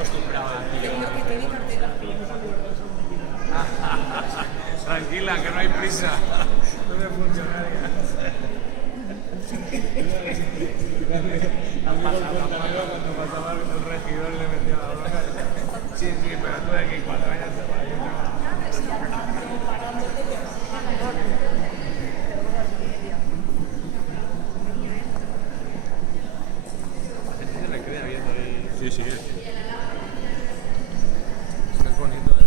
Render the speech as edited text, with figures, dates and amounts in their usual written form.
acostumbrado a aquello. Tranquila, que no hay prisa. No me funcionaría. Cuando pasaba el regidor le metía la bronca. Sí, pero tú de aquí 4 años te vas. Se recrea viendo ahí. Sí, sí. Es bonito.